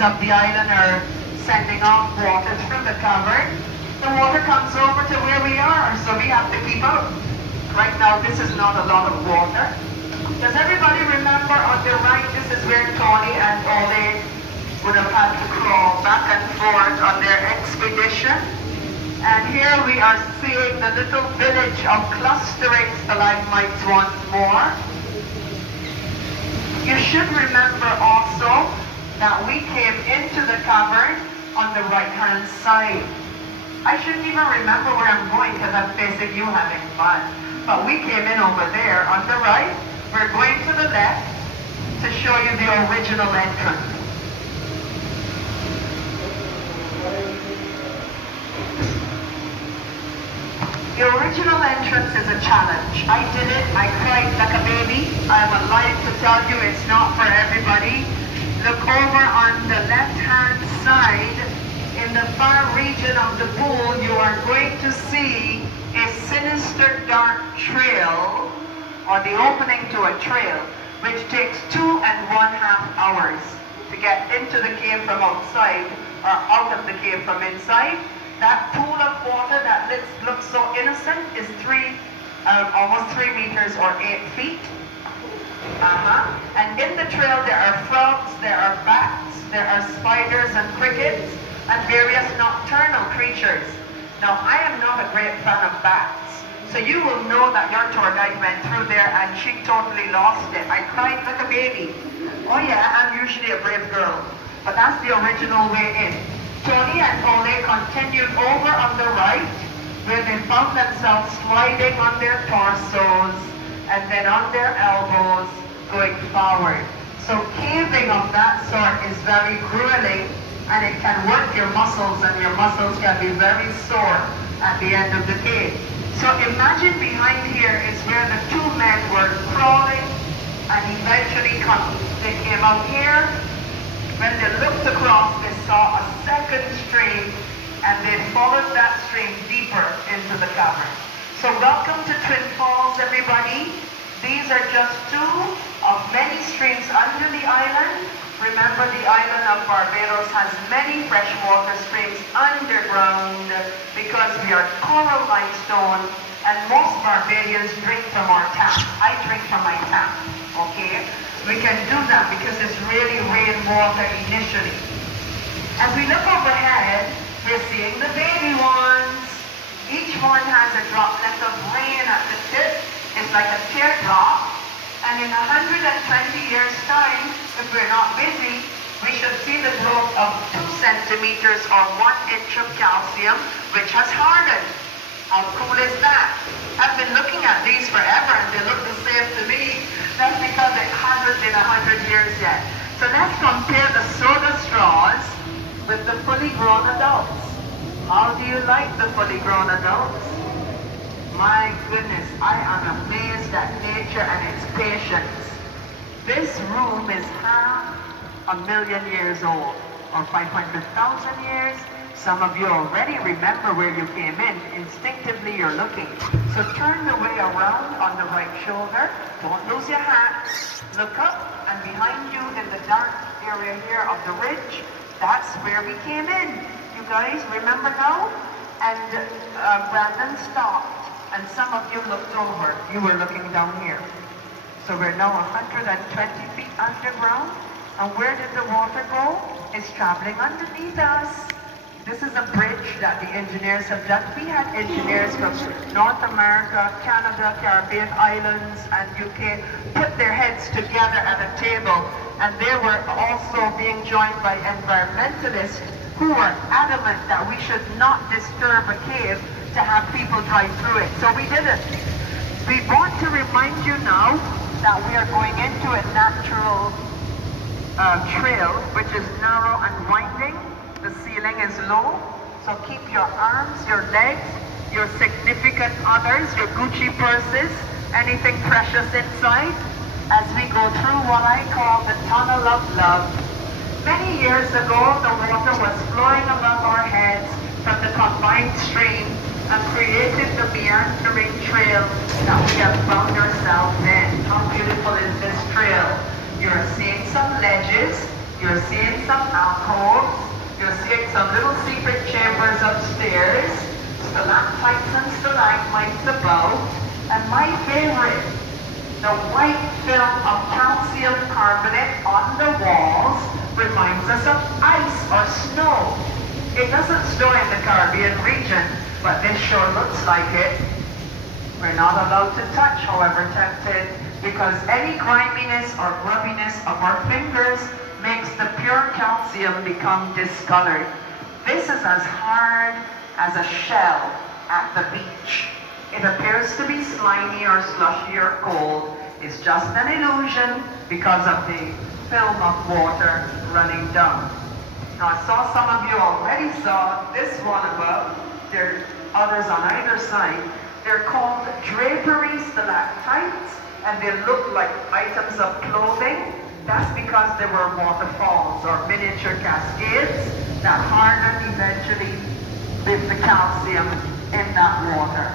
Of the island are sending off water through the cavern. The water comes over to where we are, so we have to keep out. Right now, this is not a lot of water. Does everybody remember on the right, this is where Tony and Ole would have had to crawl back and forth on their expedition? And here we are seeing the little village of clustering stalagmites once more. You should remember also that we came into the cavern on the right-hand side. I shouldn't even remember where I'm going because I'm facing you having fun. But we came in over there on the right. We're going to the left to show you the original entrance. The original entrance is a challenge. I did it, I cried like a baby. I'm alive to tell you it's not for everybody. Look over on the left-hand side, in the far region of the pool, you are going to see a sinister dark trail or the opening to a trail, which takes 2.5 hours to get into the cave from outside or out of the cave from inside. That pool of water that looks so innocent is almost 3 meters or 8 feet. And in the trail there are frogs, there are bats, there are spiders and crickets, and various nocturnal creatures. Now, I am not a great fan of bats, so you will know that your tour guide went through there and she totally lost it. I cried like a baby. Oh yeah, I'm usually a brave girl, but that's the original way in. Tony and Ole continued over on the right, where they found themselves sliding on their torsos and then on their elbows, going forward. So caving of that sort is very grueling, and it can work your muscles, and your muscles can be very sore at the end of the cave. So imagine behind here is where the two men were crawling, and eventually they came out here. When they looked across, they saw a second stream, and they followed that stream deeper into the cavern. So welcome to Twin Falls, everybody. These are just two of many streams under the island. Remember, the island of Barbados has many freshwater streams underground because we are coral limestone, and most Barbadians drink from our tap. I drink from my tap, okay? We can do that because it's really rainwater initially. As we look overhead, we're seeing the baby ones. Each one has a droplet of rain at the tip. It's like a teardrop. And in 120 years' time, if we're not busy, we should see the growth of 2 centimeters or 1 inch of calcium, which has hardened. How cool is that? I've been looking at these forever and they look the same to me. That's because it hasn't been 100 years yet. So let's compare the soda straws with the fully grown adults. How do you like the fully grown adults? My goodness, I am amazed at nature and its patience. This room is 500,000 years old, or 500,000 years. Some of you already remember where you came in. Instinctively, you're looking. So turn the way around on the right shoulder. Don't lose your hat. Look up, and behind you in the dark area here of the ridge, that's where we came in. You guys remember now? And Brandon stopped. And some of you looked over. You were looking down here. So we're now 120 feet underground. And where did the water go? It's traveling underneath us. This is a bridge that the engineers have done. We had engineers from North America, Canada, Caribbean islands, and UK put their heads together at a table. And they were also being joined by environmentalists who were adamant that we should not disturb a cave to have people drive through it. So we didn't. We want to remind you now that we are going into a natural trail, which is narrow and winding. The ceiling is low. So keep your arms, your legs, your significant others, your Gucci purses, anything precious inside, as we go through what I call the tunnel of love. Many years ago, the water was flowing above our heads from the combined stream and created the meandering trail that we have found ourselves in. How beautiful is this trail? You're seeing some ledges, you're seeing some alcoves, you're seeing some little secret chambers upstairs, stalactites and stalagmites above, and my favorite, the white film of calcium carbonate on the walls reminds us of ice or snow. It doesn't snow in the Caribbean region, but this sure looks like it. We're not allowed to touch, however tempted, because any griminess or grubbiness of our fingers makes the pure calcium become discolored. This is as hard as a shell at the beach. It appears to be slimy or slushy or cold. It's just an illusion because of the film of water running down. Now, I saw some of you already saw this one above. There are others on either side. They're called Drapery Stalactites, and they look like items of clothing. That's because they were waterfalls or miniature cascades that hardened eventually with the calcium in that water.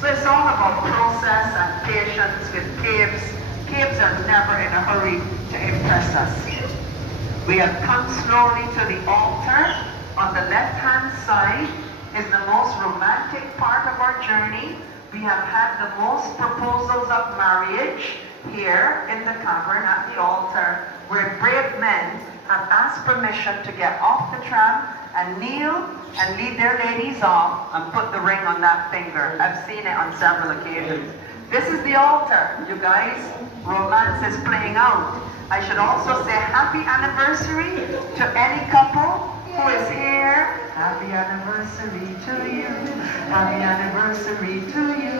So it's all about process and patience with caves. Caves are never in a hurry to impress us. We have come slowly to the altar. On the left-hand side is the most romantic part of our journey. We have had the most proposals of marriage here in the cavern at the altar, where brave men have asked permission to get off the tram and kneel and lead their ladies off and put the ring on that finger. I've seen it on several occasions. This is the altar, you guys. Romance is playing out. I should also say happy anniversary to any couple who is here. Happy anniversary to you. Happy anniversary to you.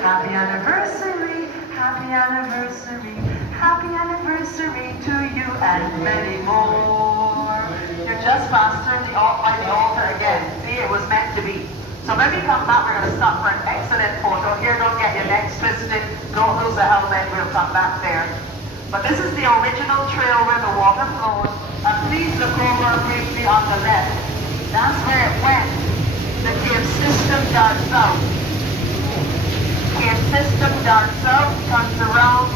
Happy anniversary. Happy anniversary. Happy anniversary to you and many more. You're just passed through by the altar again. See, it was meant to be. So when we come back, we're going to stop for an excellent photo. Here, don't get your necks twisted. Don't lose a helmet. We'll come back there. But this is the original trail where the water flows. And please look over briefly on the left. That's where it went. The cave system darts out. Cave system darts out, comes around.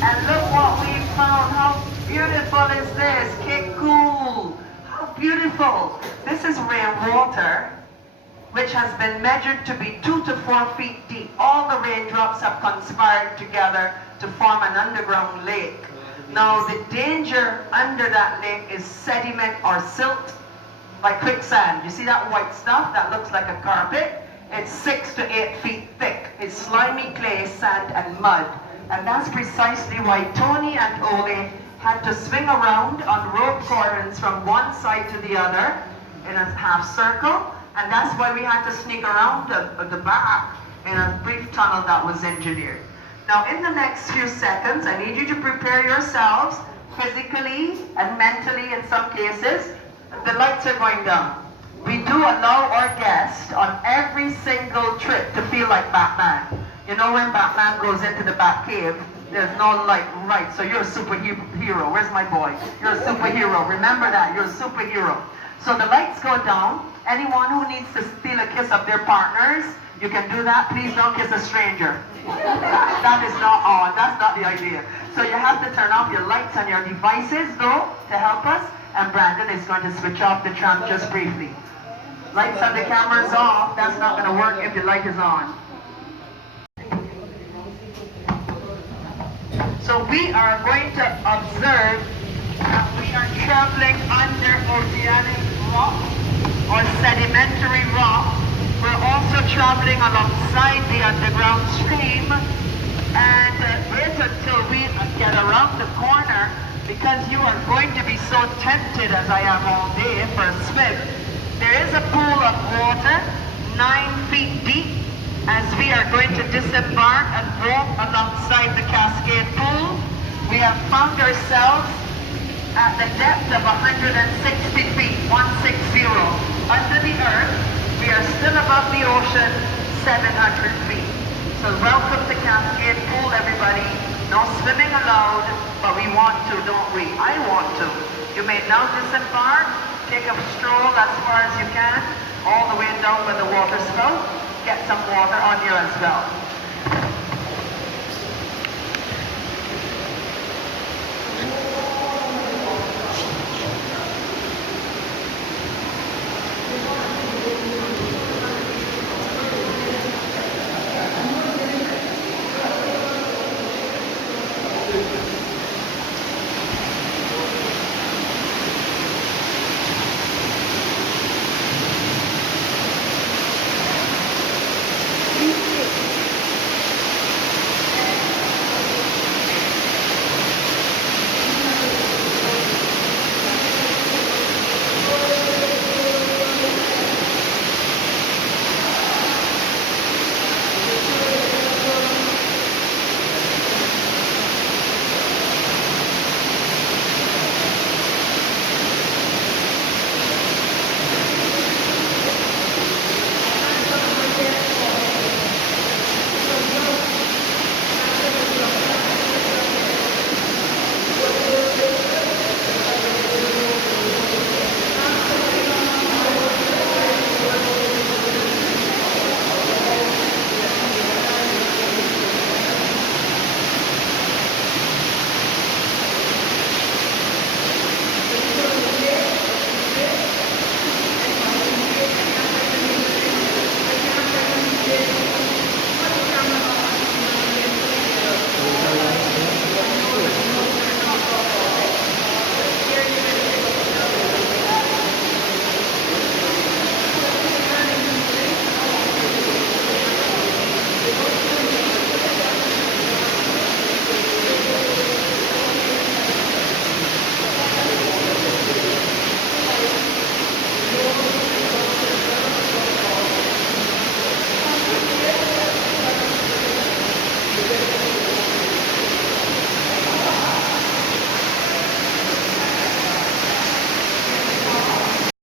And look what we found. How beautiful is this? Cascade Pool. How beautiful. This is rainwater, which has been measured to be 2 to 4 feet deep. All the raindrops have conspired together to form an underground lake. Now, the danger under that lake is sediment or silt, like quicksand. You see that white stuff that looks like a carpet? It's 6 to 8 feet thick. It's slimy clay, sand, and mud. And that's precisely why Tony and Ole had to swing around on rope cordons from one side to the other in a half circle. And that's why we had to sneak around the back in a brief tunnel that was engineered. Now, in the next few seconds, I need you to prepare yourselves physically and mentally in some cases. The lights are going down. We do allow our guests on every single trip to feel like Batman. You know when Batman goes into the Batcave, there's no light, right? So you're a superhero. Where's my boy? You're a superhero. Remember that. You're a superhero. So the lights go down. Anyone who needs to steal a kiss of their partners, you can do that. Please don't kiss a stranger. That is not on. That's not the idea. So you have to turn off your lights and your devices, though, to help us. And Brandon is going to switch off the tram just briefly. Lights and the cameras off. That's not going to work if the light is on. So we are going to observe that we are traveling under oceanic rock or sedimentary rock. We're also traveling alongside the underground stream, and wait until we get around the corner, because you are going to be so tempted, as I am all day, for a swim. There is a pool of water 9 feet deep as we are going to disembark and walk alongside the Cascade Pool. We have found ourselves at the depth of 160 feet, 160, under the earth. We are still above the ocean, 700 feet. So welcome to Cascade Pool, everybody. No swimming allowed, but we want to, don't we? I want to. You may now disembark, take a stroll as far as you can, all the way down by the water spout. Get some water on you as well.